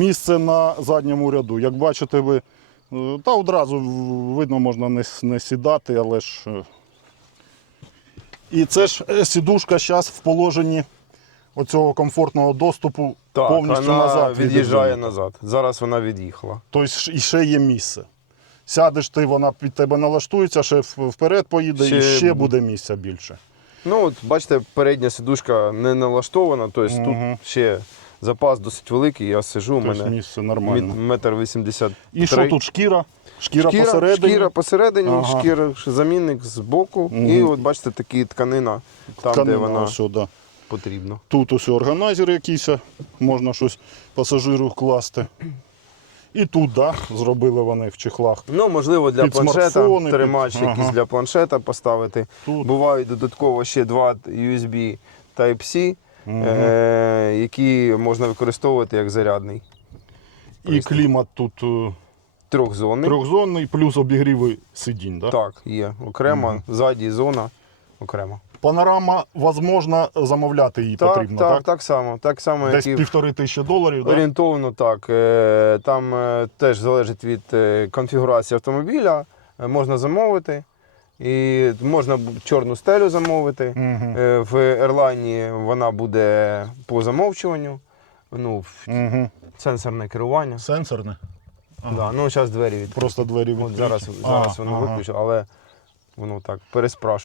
Місце на задньому ряду. Як бачите, ви е, та одразу видно, можна не, не сідати, але ж. е, І це ж е, сідушка зараз в положенні оцього комфортного доступу Так, повністю вона назад. від'їжджає від'їжджає. назад. Зараз вона від'їхала. Тобто і ще є місце. Сядеш ти, вона під тебе налаштується, ще вперед поїде Ще- і ще буде місця більше. Ну, от бачите, передня сидушка не налаштована, тобто Мгм. тут ще запас досить великий. Я сижу, у Тобто мене місце нормально. мет- метр вісімдесят. І що тут шкіра? Шкіра, Шкіра, посередині. шкіра посередині, Ага. шкіра замінник з боку. Мгм. І от бачите, такі тканина, там, Тканина де вона ось сюди. потрібна. Тут ось органайзер якийсь, можна щось пасажиру класти. І тут, да, зробили вони в чехлах. Ну, можливо, для Під планшета смартфони, тримач під- якийсь для планшета поставити. Тут. Бувають додатково ще два USB Type-C, е- які можна використовувати як зарядний. І клімат тут е, Трьохзонний. трьохзонний, плюс обігріви сидінь. Да? Так, є. Окремо, ззаді зона окремо. Панорама, можна замовляти її Так, потрібно, так, так? так само. Так само, Десь як і півтори тисячі доларів, да? орієнтовно так. Е, Там е, теж залежить від е, конфігурації автомобіля. Е, Можна замовити. І можна чорну стелю замовити. Е, В Ерлайні вона буде по замовчуванню. Ну, Угу. сенсорне керування. Сенсорне. Да, ну, зараз двері відкрили. Просто двері От зараз, зараз А, воно ага. виключено, але воно так переспрашує.